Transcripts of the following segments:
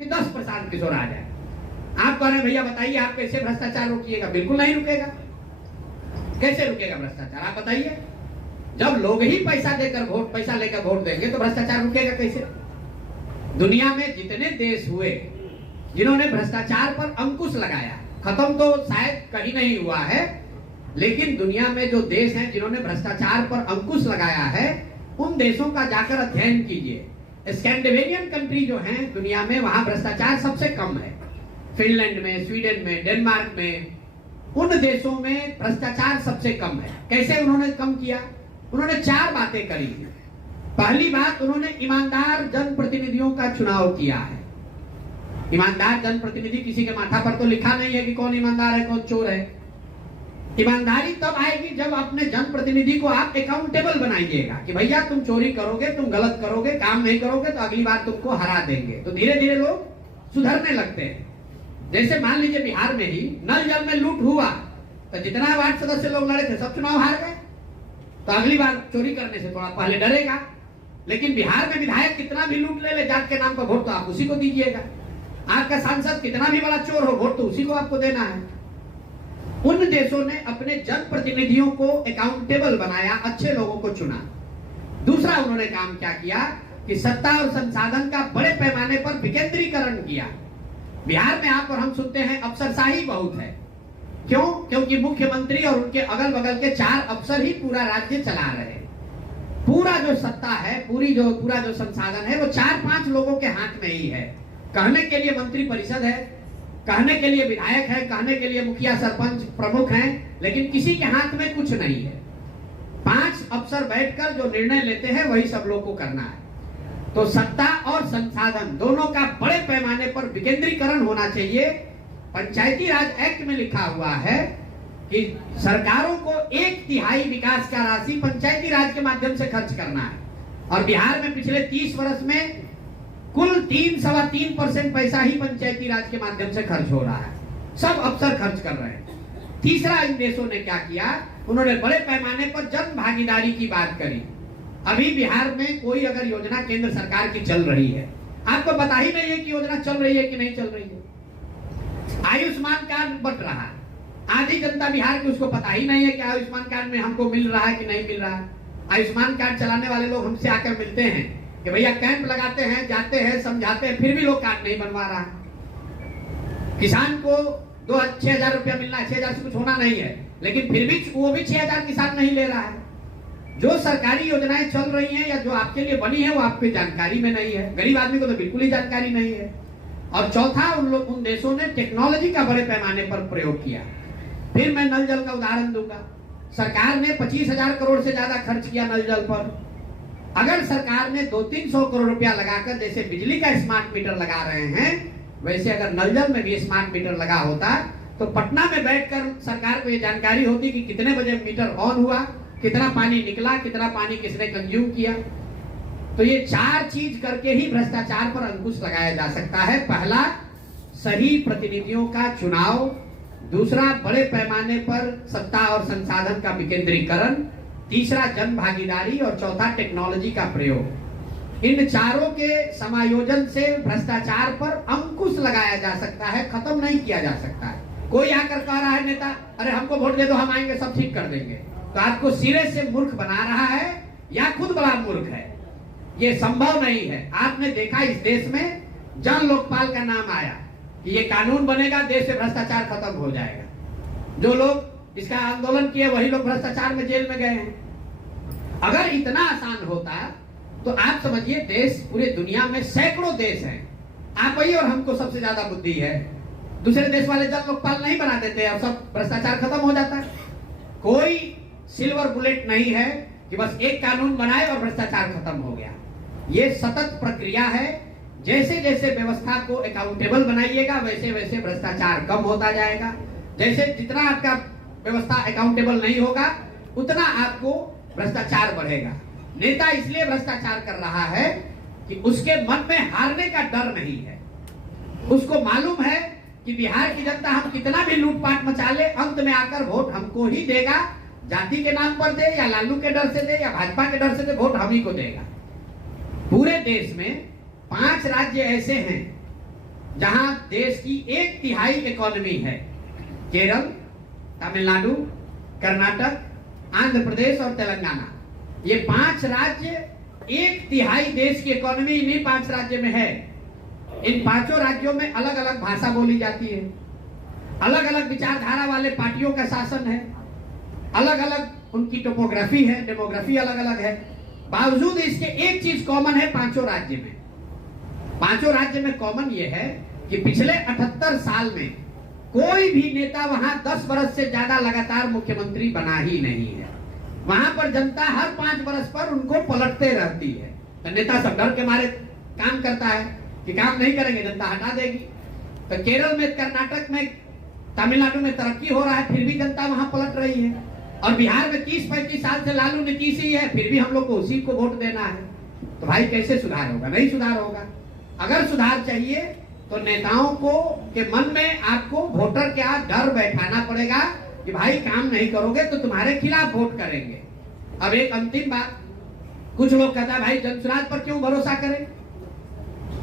कि 10 प्रशांत किशोर आ जाए। आप कह रहे हैं भैया बताइए आप कैसे भ्रष्टाचार रोकिएगा? बिल्कुल नहीं रुकेगा। कैसे रुकेगा भ्रष्टाचार? आप बताइए। जब लोग ही पैसा लेकर वोट देंगे तो भ्रष्टाचार रुकेगा कैसे? दुनिया में जितने देश हुए जिन्होंने भ्रष्टाचार पर अंकुश लगाया, खत्म तो शायद कहीं नहीं हुआ है, लेकिन दुनिया में जो देश हैं जिन्होंने भ्रष्टाचार पर अंकुश लगाया है, उन देशों का जाकर अध्ययन कीजिए। स्कैंडिनेवियन कंट्री जो हैं दुनिया में, वहां भ्रष्टाचार सबसे कम है। फिनलैंड में, स्वीडन में, डेनमार्क में, उन देशों में भ्रष्टाचार सबसे कम है। कैसे उन्होंने कम किया? उन्होंने 4 बातें करी। पहली बात, उन्होंने ईमानदार जनप्रतिनिधियों का चुनाव किया है। ईमानदार जनप्रतिनिधि, किसी के माथा पर तो लिखा नहीं है कि कौन ईमानदार है कौन चोर है। ईमानदारी तब आएगी जब अपने जनप्रतिनिधि को आप अकाउंटेबल बनाइएगा कि भैया तुम चोरी करोगे, तुम गलत करोगे, काम नहीं करोगे तो अगली बार तुमको हरा देंगे। तो धीरे धीरे लोग सुधरने लगते हैं। जैसे मान लीजिए बिहार में ही नल जल में लूट हुआ तो जितना वार्ड सदस्य लोग लड़े थे सब चुनाव हार गए, तो अगली बार चोरी करने से थोड़ा पहले डरेगा। लेकिन बिहार में विधायक कितना भी लूट ले जात के नाम पर वोट तो आप उसी को दीजिएगा। आपका सांसद कितना भी बड़ा चोर हो, वोट तो उसी को आपको देना है। उन देशों ने अपने जनप्रतिनिधियों को अकाउंटेबल बनाया, अच्छे लोगों को चुना। दूसरा उन्होंने काम क्या किया कि सत्ता और संसाधन का बड़े पैमाने पर विकेंद्रीकरण किया। बिहार में आप और हम सुनते हैं अफसरशाही बहुत है। क्यों? क्योंकि मुख्यमंत्री और उनके अगल बगल के 4 अफसर ही पूरा राज्य चला रहे हैं। पूरा जो सत्ता है, पूरा जो संसाधन है वो 4-5 लोगों के हाथ में ही है। कहने के लिए मंत्री परिषद है, कहने के लिए विधायक है, कहने के लिए मुखिया सरपंच प्रमुख हैं, लेकिन किसी के हाथ में कुछ नहीं है। 5 अफसर बैठकर जो निर्णय लेते हैं वही सब लोग को करना है। तो सत्ता और संसाधन दोनों का बड़े पैमाने पर विकेंद्रीकरण होना चाहिए। पंचायती राज एक्ट में लिखा हुआ है कि सरकारों को 1/3 विकास का राशि पंचायती राज के माध्यम से खर्च करना है। और बिहार में पिछले 30 वर्ष में कुल 3-3.25% पैसा ही पंचायती राज के माध्यम से खर्च हो रहा है। सब अफसर खर्च कर रहे हैं। तीसरा, इन देशों ने क्या किया? उन्होंने बड़े पैमाने पर जन भागीदारी की बात करी। अभी बिहार में कोई अगर योजना केंद्र सरकार की चल रही है, आपको पता ही नहीं है कि योजना चल रही है कि नहीं चल रही है। आयुष्मान कार्ड बट रहा है, आधी जनता बिहार की उसको पता ही नहीं है कि आयुष्मान कार्ड में हमको मिल रहा है कि नहीं मिल रहा है। आयुष्मान कार्ड चलाने वाले लोग हमसे आकर मिलते हैं कि भैया कैंप लगाते हैं, जाते हैं, समझाते हैं, फिर भी लोग कार्ड नहीं बनवा रहा है। किसान को 6,000 रुपया मिलना है, 6,000 से कुछ होना नहीं है, लेकिन फिर भी वो भी 6,000 किसान नहीं ले रहा है। जो सरकारी योजनाएं चल रही हैं या जो आपके लिए बनी है वो आपकी जानकारी में नहीं है। गरीब आदमी को तो बिल्कुल ही जानकारी नहीं है। और चौथा, उन देशों ने टेक्नोलॉजी का बड़े पैमाने पर प्रयोग किया। फिर मैं नल जल का उदाहरण दूंगा। सरकार ने 25,000 करोड़ से ज्यादा खर्च किया नल जल पर। अगर सरकार ने 200-300 करोड़ रुपया लगाकर जैसे बिजली का स्मार्ट मीटर लगा रहे हैं, वैसे अगर नल जल में भी स्मार्ट मीटर लगा होता तो पटना में बैठकर सरकार को ये जानकारी होती कि कितने बजे मीटर ऑन हुआ, कितना पानी निकला, कितना पानी किसने कंज्यूम किया। तो ये 4 चीज करके ही भ्रष्टाचार पर अंकुश लगाया जा सकता है। पहला, सही प्रतिनिधियों का चुनाव। दूसरा, बड़े पैमाने पर सत्ता और संसाधन का विकेंद्रीकरण। तीसरा, जन भागीदारी। और चौथा, टेक्नोलॉजी का प्रयोग। इन चारों के समायोजन से भ्रष्टाचार पर अंकुश लगाया जा सकता है, खत्म नहीं किया जा सकता है। कोई आकर कह रहा है नेता, अरे हमको वोट दे दो, हम आएंगे सब ठीक कर देंगे, तो आपको सिरे से मूर्ख बना रहा है या खुद बड़ा मूर्ख है। ये संभव नहीं है। आपने देखा इस देश में जन लोकपाल का नाम आया कि ये कानून बनेगा, देश से भ्रष्टाचार खत्म हो जाएगा। जो लोग इसका आंदोलन किए वही लोग भ्रष्टाचार में जेल में गए हैं। अगर इतना आसान होता तो आप समझिए देश, पूरे दुनिया में सैकड़ों देश हैं, आप ही और हमको सबसे ज्यादा बुद्धि है, दूसरे देश वाले जन लोकपाल नहीं बना देते और सब भ्रष्टाचार खत्म हो जाता है। कोई सिल्वर बुलेट नहीं है कि बस एक कानून बनाए और भ्रष्टाचार खत्म हो गया। ये सतत प्रक्रिया है। जैसे जैसे व्यवस्था को अकाउंटेबल बनाइएगा वैसे वैसे भ्रष्टाचार कम होता जाएगा। जैसे जितना आपका व्यवस्था अकाउंटेबल नहीं होगा उतना आपको भ्रष्टाचार बढ़ेगा। नेता इसलिए भ्रष्टाचार कर रहा है कि उसके मन में हारने का डर नहीं है। उसको मालूम है कि बिहार की जनता हम कितना भी लूटपाट मचा ले, अंत में आकर वोट हमको ही देगा। जाति के नाम पर दे या लालू के डर से दे या भाजपा के डर से दे, वोट हम ही को देगा। पूरे देश में 5 राज्य ऐसे हैं जहां देश की 1/3 इकोनॉमी है, केरल, तमिलनाडु, कर्नाटक, आंध्र प्रदेश और तेलंगाना, ये 5 राज्य 1/3 देश की इकोनॉमी इन्हीं 5 राज्य में है। इन 5 राज्यों में अलग अलग भाषा बोली जाती है, अलग अलग विचारधारा वाले पार्टियों का शासन है, अलग अलग उनकी टोपोग्राफी है, डेमोग्राफी अलग अलग है। बावजूद इसके एक चीज कॉमन है 5 राज्य में। 5 राज्य में कॉमन ये है कि पिछले 78 साल में कोई भी नेता वहां 10 वर्ष से ज्यादा लगातार मुख्यमंत्री बना ही नहीं है। वहां पर जनता हर 5 वर्ष पर उनको पलटते रहती है। तो नेता सब डर के मारे काम करता है कि काम नहीं करेंगे जनता हटा देगी। तो केरल में, कर्नाटक में, तमिलनाडु में तरक्की हो रहा है, फिर भी जनता वहां पलट रही है। और बिहार में 30-35 साल से लालू नीतीश ही है, फिर भी हम लोग को उसी को वोट देना है। तो भाई कैसे सुधार होगा? नहीं सुधार होगा। अगर सुधार चाहिए तो नेताओं को के मन में आपको वोटर क्या डर बैठाना पड़ेगा कि भाई काम नहीं करोगे तो तुम्हारे खिलाफ वोट करेंगे। अब एक अंतिम बात, कुछ लोग कहता है भाई जनसुराज पर क्यों भरोसा करें,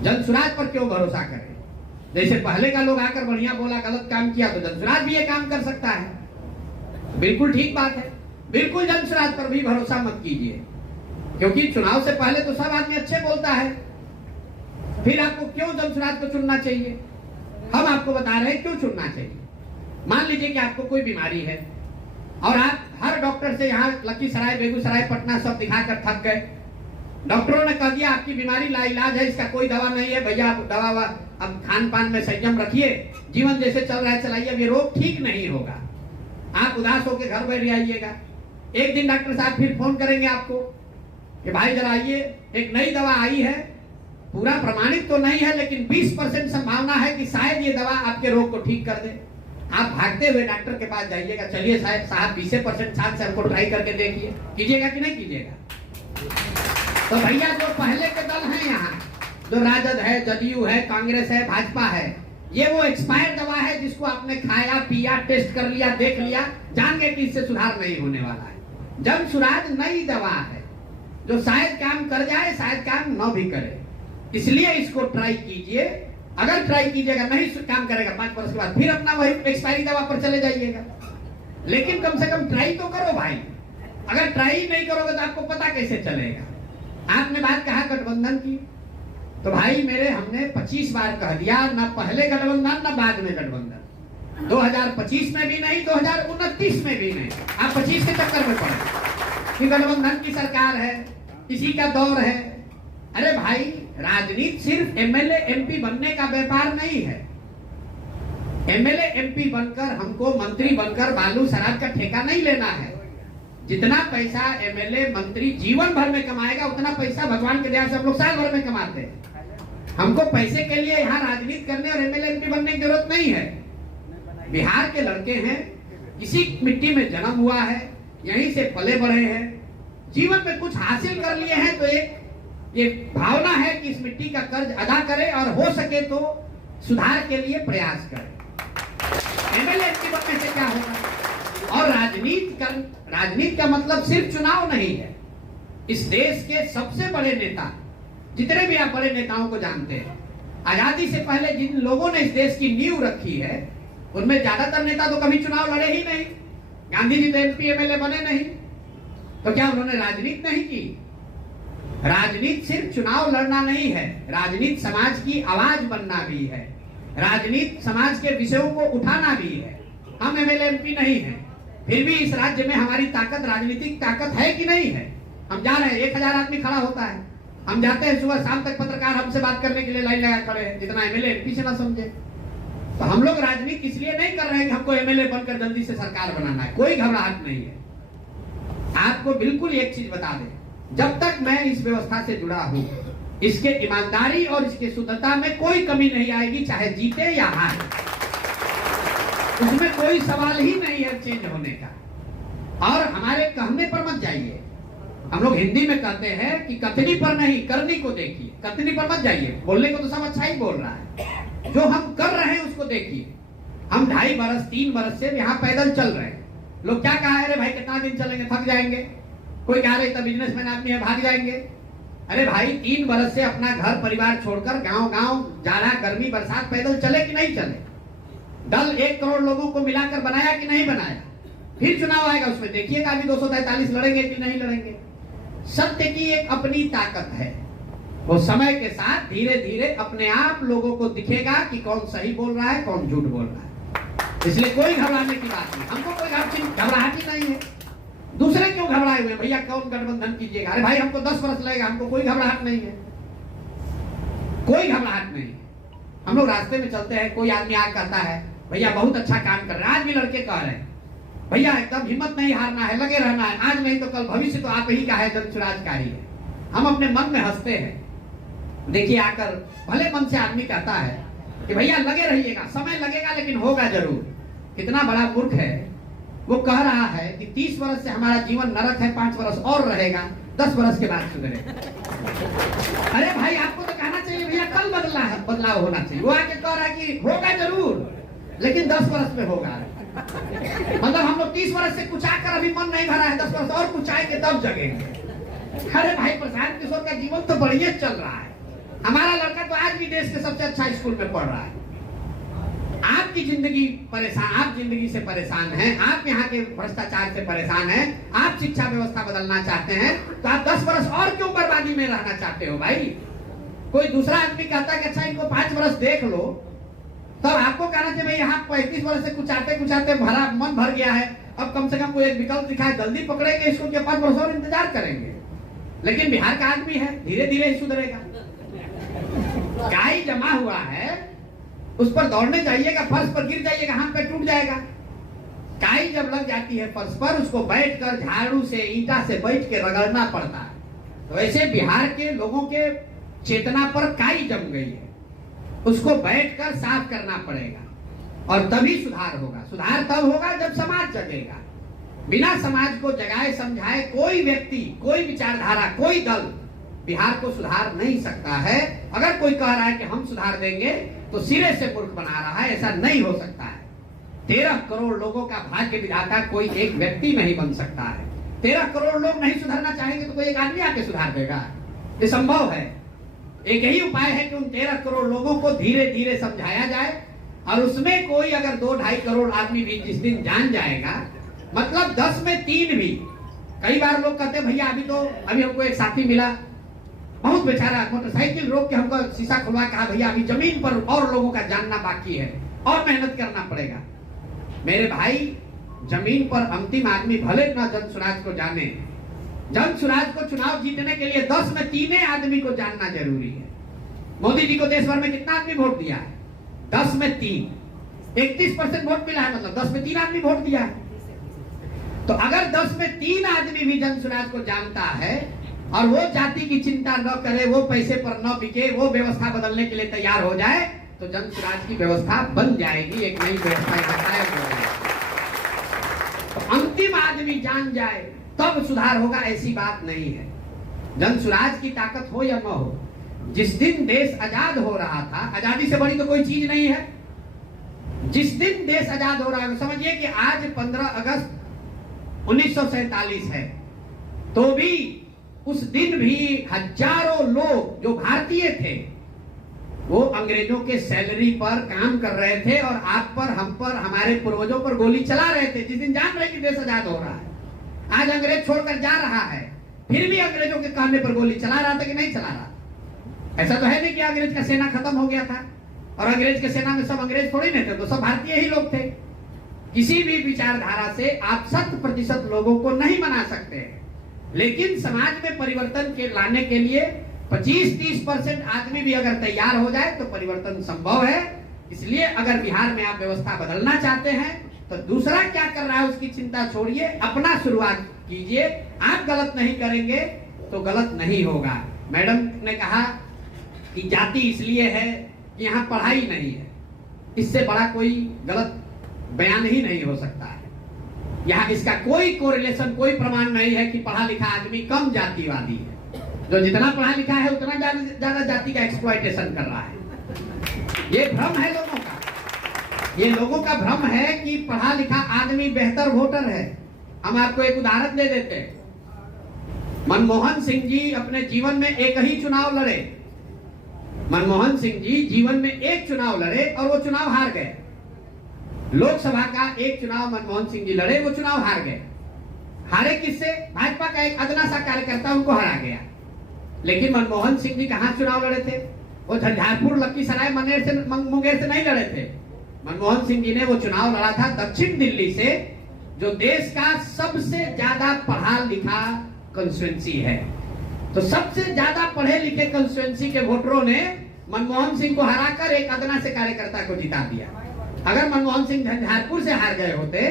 जनसुराज पर क्यों भरोसा करें? जैसे पहले का लोग आकर बढ़िया बोला, गलत काम किया तो जनसुराज भी ये काम कर सकता है। बिल्कुल ठीक बात है, बिल्कुल जनसुराज पर भी भरोसा मत कीजिए, क्योंकि चुनाव से पहले तो सब आदमी अच्छे बोलता है, फिर आपको क्यों जनसुराज को चुनना चाहिए? हम आपको बता रहे हैं क्यों चुनना चाहिए। मान लीजिए कि आपको कोई बीमारी है और आप हर डॉक्टर से यहाँ लखीसराय, बेगूसराय, पटना सब दिखाकर थक गए। डॉक्टरों ने कह दिया आपकी बीमारी लाइलाज है, इसका कोई दवा नहीं है, भैया आप दवा अब खान पान में संयम रखिए, जीवन जैसे चल रहा है चलाइए, अब ये रोग ठीक नहीं होगा, आप उदास होकर घर बैठ जाइएगा। एक दिन डॉक्टर साहब फिर फोन करेंगे आपको कि भाई जरा आइए, एक नई दवा आई है, पूरा प्रमाणित तो नहीं है लेकिन 20% संभावना है कि शायद ये दवा आपके रोग को ठीक कर दे। आप भागते हुए डॉक्टर के पास जाइएगा, चलिए साहब 20% चांस है, हमको ट्राई करके देखिए, कीजिएगा कि नहीं कीजिएगा? तो भैया जो पहले के दल हैं यहाँ, जो राजद है, जदयू है, कांग्रेस है, भाजपा है, ये वो एक्सपायर्ड दवा है जिसको आपने खाया, पिया, टेस्ट कर लिया, देख लिया, जान गए कि इससे सुधार नहीं होने वाला है। जनसुराज नई दवा है जो शायद काम कर जाए, शायद काम न भी करे, इसलिए इसको ट्राई कीजिए। अगर ट्राई कीजिएगा नहीं काम करेगा 5 वर्ष के बाद फिर अपना वही एक्सपायरी दवा पर चले जाइएगा, लेकिन कम से कम ट्राई तो करो भाई। अगर ट्राई नहीं करोगे तो आपको पता कैसे चलेगा? आपने बात कहा गठबंधन की, तो भाई मेरे हमने 25 बार कह दिया, ना पहले गठबंधन ना बाद में गठबंधन, 2025 में भी नहीं, 2029 में भी नहीं। आप 25 के चक्कर में पड़े कि गठबंधन की सरकार है, इसी का दौर है। अरे भाई राजनीति सिर्फ एमएलए एमपी बनने का व्यापार नहीं है। एमएलए एमपी बनकर, हमको मंत्री बनकर बालू शराब का ठेका नहीं लेना है। जितना पैसा एमएलए मंत्री जीवन भर में कमाएगा उतना पैसा भगवान के दया से हम लोग साल भर में कमाते हैं। हमको पैसे के लिए यहाँ राजनीति करने और एमएलए एमपी बनने की जरूरत नहीं है। बिहार के लड़के हैं, इसी मिट्टी में जन्म हुआ है, यहीं से पले बढ़े हैं, जीवन में कुछ हासिल कर लिए हैं, तो एक ये भावना है कि इस मिट्टी का कर्ज अदा करें और हो सके तो सुधार के लिए प्रयास करें। एमएलए एमपी बनने से क्या होगा? और राजनीति का मतलब सिर्फ चुनाव नहीं है। इस देश के सबसे बड़े नेता, जितने भी आप बड़े नेताओं को जानते हैं, आजादी से पहले जिन लोगों ने इस देश की नींव रखी है, उनमें ज्यादातर नेता तो कभी चुनाव लड़े ही नहीं। गांधी जी तो एमपी एमएलए बने नहीं, तो क्या उन्होंने राजनीति नहीं की? राजनीति सिर्फ चुनाव लड़ना नहीं है, राजनीति समाज की आवाज बनना भी है, राजनीति समाज के विषयों को उठाना भी है। हम एमएलए एमपी नहीं हैं, फिर भी इस राज्य में हमारी ताकत, राजनीतिक ताकत है कि नहीं है? हम जा रहे हैं, 1000 आदमी खड़ा होता है, हम जाते हैं सुबह शाम तक, पत्रकार हमसे बात करने के लिए लाइन लगा खड़े हैं, जितना एमएलए एमपी से ना समझे। तो हम लोग राजनीति इसलिए नहीं कर रहे हैं कि हमको एमएलए बनकर जल्दी से सरकार बनाना है, कोई घबराहट नहीं है। आपको बिल्कुल एक चीज बता दें, जब तक मैं इस व्यवस्था से जुड़ा हूं, इसके ईमानदारी और इसके शुद्धता में कोई कमी नहीं आएगी, चाहे जीते या हारे, उसमें कोई सवाल ही नहीं है चेंज होने का। और हमारे कहने पर मत जाइए, हम लोग हिंदी में कहते हैं कि कथनी पर नहीं करनी को देखिए, कथनी पर मत जाइए। बोलने को तो सब अच्छा ही बोल रहा है, जो हम कर रहे हैं उसको देखिए। हम 2.5 बरस 3 बरस से यहाँ पैदल चल रहे हैं। लोग क्या कहा है, अरे भाई कितना दिन चलेंगे, थक जाएंगे। कोई कह रहे इतना बिजनेसमैन आदमी है, भाग जाएंगे। अरे भाई 3 बरस से अपना घर परिवार छोड़कर गांव गांव जाड़ा गर्मी बरसात पैदल चले कि नहीं चले? दल 1 करोड़ लोगों को मिलाकर बनाया कि नहीं बनाया? फिर चुनाव आएगा, उसमें देखिएगा अभी 243 लड़ेंगे कि नहीं लड़ेंगे। सत्य की एक अपनी ताकत है, वो समय के साथ धीरे धीरे अपने आप लोगों को दिखेगा कि कौन सही बोल रहा है, कौन झूठ बोल रहा है। इसलिए कोई घबराने की बात नहीं, हमको कोई घबराहट ही नहीं है। दूसरे क्यों घबराए हुए? भैया कौन गठबंधन कीजिएगा? अरे भाई हमको 10 वर्ष लगेगा, हमको कोई घबराहट नहीं है, कोई घबराहट नहीं है। हम लोग रास्ते में चलते हैं, कोई आदमी आकर कहता है भैया बहुत अच्छा काम कर रहे हैं, आज भी लड़के कह रहे हैं भैया एकदम हिम्मत नहीं हारना है, लगे रहना है, आज नहीं तो कल भविष्य तो आप ही का है, जनसुराज का ही है। हम अपने मन में हंसते हैं। देखिए आकर भले मन से आदमी कहता है कि भैया लगे रहिएगा, समय लगेगा लेकिन होगा जरूर। कितना बड़ा मूर्ख है, वो कह रहा है कि 30 वर्ष से हमारा जीवन नरक है, 5 वर्ष और रहेगा, 10 वर्ष के बाद सुधरेगा। अरे भाई आपको तो कहना चाहिए भैया कल बदलाव होना चाहिए। वो आके कह रहा है कि होगा जरूर लेकिन 10 वर्ष में होगा। मतलब हम लोग 30 वर्ष से कुछ आकर अभी मन नहीं भरा है, 10 वर्ष और कुछ आएंगे तब जगेंगे। अरे भाई प्रशांत किशोर का जीवन तो बढ़िया चल रहा है, हमारा लड़का तो आज भी देश के सबसे अच्छा स्कूल में पढ़ रहा है। आपकी जिंदगी परेशान, आप जिंदगी से परेशान हैं, आप यहाँ के भ्रष्टाचार से परेशान हैं, आप शिक्षा व्यवस्था बदलना चाहते हैं, तो आप 10 वर्ष और क्यों बर्बादी में रहना चाहते हो भाई? कोई दूसरा आदमी कहता है कि अच्छा इनको 5 वर्ष देख लो, तब आपको कहना चाहिए भाई यहाँ 35 वर्ष से कुचाते भरा मन भर गया है, अब कम से कम कोई एक विकल्प दिखाए, जल्दी पकड़ेंगे इसको क्या 5 वर्ष और इंतजार करेंगे? लेकिन बिहार का आदमी है, धीरे धीरे ही सुधरेगा। गाय जमा हुआ है, उस पर दौड़ने जाइएगा, फर्श पर गिर जाइएगा, हाथ पे टूट जाएगा। काई जब लग जाती है फर्श पर, उसको बैठकर झाड़ू से ईंटा से बैठ के रगड़ना पड़ता है। तो ऐसे बिहार के लोगों के चेतना पर काई जम गई है, उसको बैठकर साफ करना पड़ेगा और तभी सुधार होगा। सुधार तब होगा जब समाज जगेगा। बिना समाज को जगाए समझाए कोई व्यक्ति, कोई विचारधारा, कोई दल बिहार को सुधार नहीं सकता है। अगर कोई कह रहा है कि हम सुधार देंगे तो सिरे से मूर्ख बना रहा है, ऐसा नहीं हो सकता है। 13 करोड़ लोगों का भाग्य विधाता कोई एक व्यक्ति नहीं बन सकता है। 13 करोड़ लोग नहीं सुधरना चाहेंगे तो कोई एक आदमी आके सुधार देगा? ये संभव है। एक ही उपाय है कि उन 13 करोड़ लोगों को धीरे धीरे समझाया जाए, और उसमें कोई अगर 2-2.5 करोड़ आदमी भी जिस दिन जान जाएगा, मतलब 10 में 3 भी। कई बार लोग कहते हैं भैया अभी हमको एक साथी मिला, बहुत बेचारा मोटरसाइकिल रोक के हमको शीशा खुलवा, कहा भैया अभी जमीन पर और लोगों का जानना बाकी है और मेहनत करना पड़ेगा। मेरे भाई जमीन पर अंतिम आदमी भले न जनसुराज को जाने, जनसुराज को चुनाव जीतने के लिए 10 में 3 आदमी को जानना जरूरी है। मोदी जी को देश भर में कितना आदमी वोट दिया है? 10 में 3, 31% वोट मिला है, मतलब 10 में 3 आदमी वोट दिया है। तो अगर 10 में 3 आदमी भी जनसुराज को जानता है और वो जाति की चिंता न करे, वो पैसे पर न बिके, वो व्यवस्था बदलने के लिए तैयार हो जाए, तो जनसुराज की व्यवस्था बन जाएगी, एक नई व्यवस्था कायम हो जाएगी। तो अंतिम आदमी जान जाए तब सुधार होगा, ऐसी बात नहीं है। जनसुराज की ताकत हो या न हो, जिस दिन देश आजाद हो रहा था, आजादी से बड़ी तो कोई चीज नहीं है। जिस दिन देश आजाद हो रहा है, समझिए कि आज 15 अगस्त 1947 है, तो भी उस दिन भी हजारों लोग जो भारतीय थे वो अंग्रेजों के सैलरी पर काम कर रहे थे और आप पर, हम पर, हमारे पूर्वजों पर गोली चला रहे थे। जिस दिन जान रहे कि देश आजाद हो रहा है, आज अंग्रेज छोड़कर जा रहा है, फिर भी अंग्रेजों के कहने पर गोली चला रहा था कि नहीं चला रहा? ऐसा तो है नहीं कि अंग्रेज का सेना खत्म हो गया था और अंग्रेज के सेना में सब अंग्रेज थोड़ी नहीं थे, तो सब भारतीय ही लोग थे। किसी भी विचारधारा से आप 100% लोगों को नहीं बना सकते, लेकिन समाज में परिवर्तन के लाने के लिए 25-30% आदमी भी अगर तैयार हो जाए तो परिवर्तन संभव है। इसलिए अगर बिहार में आप व्यवस्था बदलना चाहते हैं तो दूसरा क्या कर रहा है उसकी चिंता छोड़िए, अपना शुरुआत कीजिए। आप गलत नहीं करेंगे तो गलत नहीं होगा। मैडम ने कहा कि जाति इसलिए है कि यहाँ पढ़ाई नहीं है, इससे बड़ा कोई गलत बयान ही नहीं हो सकता है। यहाँ इसका कोई कोरिलेशन, कोई प्रमाण नहीं है कि पढ़ा लिखा आदमी कम जातिवादी है। जो जितना पढ़ा लिखा है उतना ज्यादा जाति का एक्सप्लॉयटेशन कर रहा है। ये भ्रम है लोगों का, ये लोगों का भ्रम है कि पढ़ा लिखा आदमी बेहतर वोटर है। हम आपको एक उदाहरण दे देते हैं। मनमोहन सिंह जी अपने जीवन में एक ही चुनाव लड़े। मनमोहन सिंह जी जीवन में एक चुनाव लड़े और वो चुनाव हार गए। लोकसभा का एक चुनाव मनमोहन सिंह जी लड़े, वो चुनाव हार गए। हारे किससे? भाजपा का एक अदना सा कार्यकर्ता उनको हरा गया। लेकिन मनमोहन सिंह जी कहां चुनाव लड़े थे? वो झंझारपुर, लखीसराय, मुंगेर से नहीं लड़े थे। मनमोहन सिंह जी ने वो चुनाव लड़ा था दक्षिण दिल्ली से, जो देश का सबसे ज्यादा पढ़ा लिखा कंस्टिट्यूएंसी है। तो सबसे ज्यादा पढ़े लिखे कंस्टिट्यूएंसी के वोटरों ने मनमोहन सिंह को हराकर एक अदना से कार्यकर्ता को जिता दिया। अगर मनमोहन सिंह झंझारपुर से हार गए होते,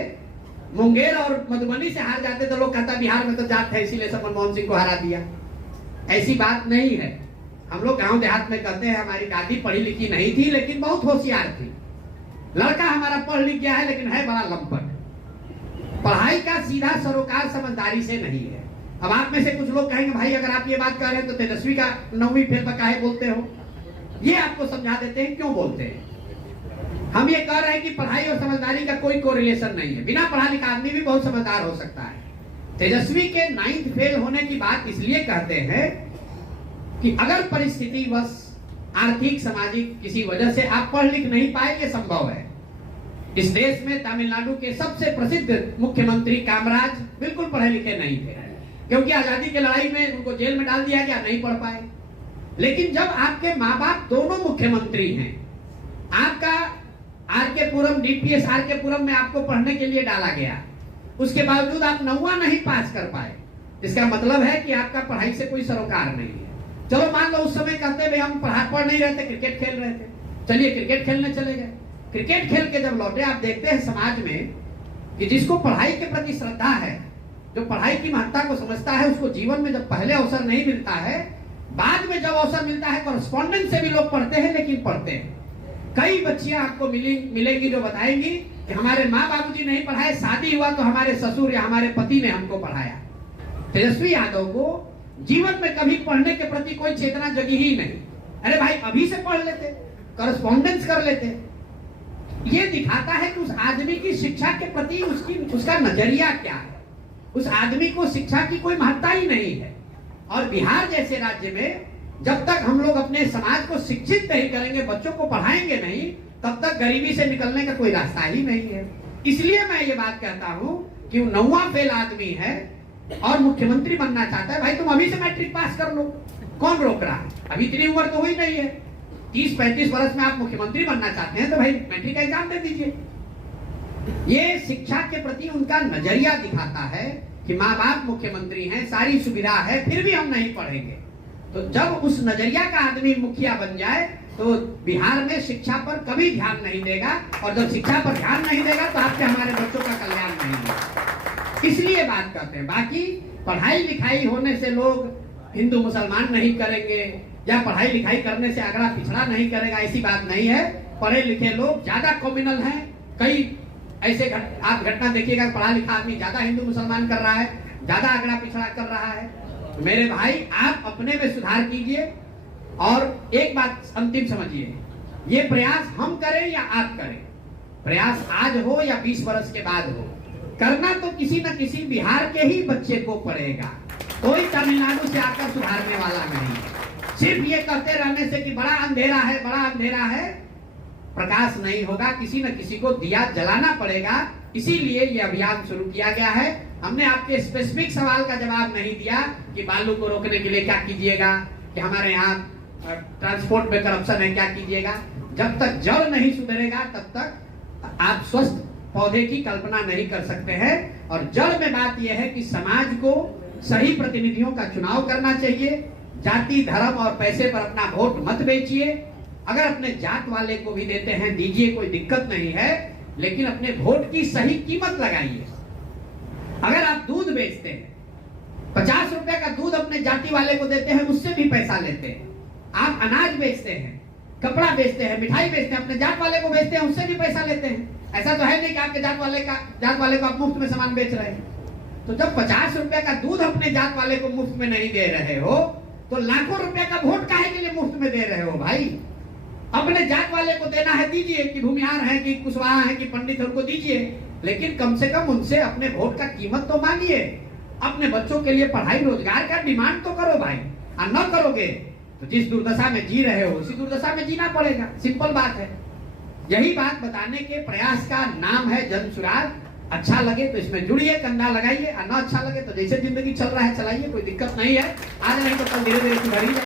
मुंगेर और मधुबनी से हार जाते, तो लोग कहता बिहार में तो जात है इसीलिए सब मनमोहन सिंह को हरा दिया। ऐसी बात नहीं है। हम लोग गांव देहात में कहते हैं हमारी दादी पढ़ी लिखी नहीं थी लेकिन बहुत होशियार थी। लड़का हमारा पढ़ लिख गया है लेकिन है बड़ा लंपट। पढ़ाई का सीधा सरोकार समझदारी से नहीं है। अब आप में से कुछ लोग कहेंगे भाई अगर आप ये बात कर रहे हैं तो तेजस्वी का 9वीं फेल पर काहे बोलते हो? ये आपको समझा देते हैं क्यों बोलते हैं। हम ये कह रहे हैं कि पढ़ाई और समझदारी का कोई कोरिलेशन नहीं है। बिना पढ़ा लिखा आदमी भी बहुत समझदार हो सकता है। तेजस्वी के 9th फेल होने की बात इसलिए कहते हैं कि अगर परिस्थिति बस आर्थिक सामाजिक किसी वजह से आप पढ़ लिख नहीं पाए, ये संभव है। इस देश में तमिलनाडु के सबसे प्रसिद्ध मुख्यमंत्री कामराज बिल्कुल पढ़े लिखे नहीं थे, क्योंकि आजादी की लड़ाई में उनको जेल में डाल दिया गया, नहीं पढ़ पाए। लेकिन जब आपके माँ बाप दोनों मुख्यमंत्री हैं, आपका आर.के. पुरम डीपीएस आर.के. पुरम में आपको पढ़ने के लिए डाला गया, उसके बावजूद आप 9वां नहीं पास कर पाए, इसका मतलब है कि आपका पढ़ाई से कोई सरोकार नहीं है। चलो मान लो उस समय कहते भाई हम पढ़ नहीं रहे थे, क्रिकेट खेल रहे थे, चलिए क्रिकेट खेलने चले गए। क्रिकेट खेल के जब लौटे, आप देखते हैं समाज में कि जिसको पढ़ाई के प्रति श्रद्धा है, जो पढ़ाई की महत्ता को समझता है, उसको जीवन में जब पहले अवसर नहीं मिलता है, बाद में जब अवसर मिलता है, कॉरेस्पॉन्डेंस से भी लोग पढ़ते हैं, लेकिन पढ़ते हैं। कई बच्चियां आपको मिलेंगी जो बताएंगी कि हमारे माँ बाबूजी नहीं पढ़ाए, शादी हुआ तो हमारे ससुर या हमारे पति ने हमको पढ़ाया। तेजस्वी यादव को जीवन में कभी पढ़ने के प्रति कोई चेतना जगी ही नहीं। अरे भाई अभी से पढ़ लेते, कॉरेस्पॉन्डेंस कर लेते। ये दिखाता है कि उस आदमी की शिक्षा के प्रति उसका नजरिया क्या है। उस आदमी को शिक्षा की कोई महत्ता ही नहीं है। और बिहार जैसे राज्य में जब तक हम लोग अपने समाज को शिक्षित नहीं करेंगे, बच्चों को पढ़ाएंगे नहीं, तब तक गरीबी से निकलने का कोई रास्ता ही नहीं है। इसलिए मैं ये बात कहता हूं कि 9वां फेल आदमी है और मुख्यमंत्री बनना चाहता है। भाई तुम अभी से मैट्रिक पास कर लो, कौन रोक रहा है? अभी इतनी उम्र तो हुई नहीं है। 30-35 वर्ष में आप मुख्यमंत्री बनना चाहते हैं तो भाई मैट्रिक का एग्जाम दे दीजिए। ये शिक्षा के प्रति उनका नजरिया दिखाता है कि माँ बाप मुख्यमंत्री हैं, सारी सुविधा है, फिर भी हम नहीं पढ़ेंगे। तो जब उस नजरिया का आदमी मुखिया बन जाए तो बिहार में शिक्षा पर कभी ध्यान नहीं देगा, और जब शिक्षा पर ध्यान नहीं देगा तो आपके हमारे बच्चों का कल्याण नहीं होगा। इसलिए बात करते हैं। बाकी पढ़ाई लिखाई होने से लोग हिंदू मुसलमान नहीं करेंगे या पढ़ाई लिखाई करने से अगड़ा पिछड़ा नहीं करेगा, ऐसी बात नहीं है। पढ़े लिखे लोग ज्यादा कॉम्युनल हैं। कई ऐसे आप घटना देखिएगा, पढ़ा लिखा आदमी ज्यादा हिंदू मुसलमान कर रहा है, ज्यादा अगड़ा पिछड़ा कर रहा है। तो मेरे भाई आप अपने में सुधार कीजिए। और एक बात अंतिम समझिए, ये प्रयास हम करें या आप करें, प्रयास आज हो या 20 वर्ष के बाद हो, करना तो किसी न किसी बिहार के ही बच्चे को पड़ेगा। कोई तमिलनाडु से आकर सुधारने वाला नहीं। सिर्फ ये कहते रहने से कि बड़ा अंधेरा है, बड़ा अंधेरा है, प्रकाश नहीं होगा। किसी न किसी को दिया जलाना पड़ेगा। इसीलिए ये अभियान शुरू किया गया है। हमने आपके स्पेसिफिक सवाल का जवाब नहीं दिया कि बालू को रोकने के लिए क्या कीजिएगा, कि हमारे यहाँ ट्रांसपोर्ट में करप्शन है, क्या कीजिएगा। जब तक जड़ नहीं सुधरेगा तब तक आप स्वस्थ पौधे की कल्पना नहीं कर सकते हैं। और जड़ में बात यह है कि समाज को सही प्रतिनिधियों का चुनाव करना चाहिए। जाति, धर्म और पैसे पर अपना वोट मत बेचिए। अगर अपने जात वाले को भी देते हैं दीजिए, कोई दिक्कत नहीं है, लेकिन अपने वोट की सही कीमत लगाइए। अगर आप दूध बेचते हैं, 50 रुपए का दूध अपने जाति वाले को देते हैं, उससे भी पैसा लेते हैं। आप अनाज बेचते हैं, कपड़ा बेचते हैं, मिठाई बेचते हैं, अपने जात वाले को बेचते हैं, उससे भी पैसा लेते हैं। ऐसा तो है नहीं कि आपके जात वाले को आप मुफ्त में सामान बेच रहे हैं। तो जब 50 रुपए का दूध अपने जात वाले को मुफ्त में नहीं दे रहे हो, तो लाखों रुपए का वोट काहे के लिए मुफ्त में दे रहे हो भाई? अपने जात वाले को देना है दीजिए, कि भूमिहार है, कि कुशवाहा है, कि पंडित है, उनको दीजिए, लेकिन कम से कम उनसे अपने वोट का कीमत तो मांगिए। अपने बच्चों के लिए पढ़ाई रोजगार का डिमांड तो करो भाई, और न करोगे तो जिस दुर्दशा में जी रहे हो उसी दुर्दशा में जीना पड़ेगा। सिंपल बात है। यही बात बताने के प्रयास का नाम है जन सुराग। अच्छा लगे तो इसमें जुड़िए, कंधा लगाइए, और न अच्छा लगे तो जैसे जिंदगी चल रहा है चलाइए, कोई दिक्कत नहीं है। आज नहीं तो कल धीरे धीरे सुधर ही जाए।